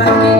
back in.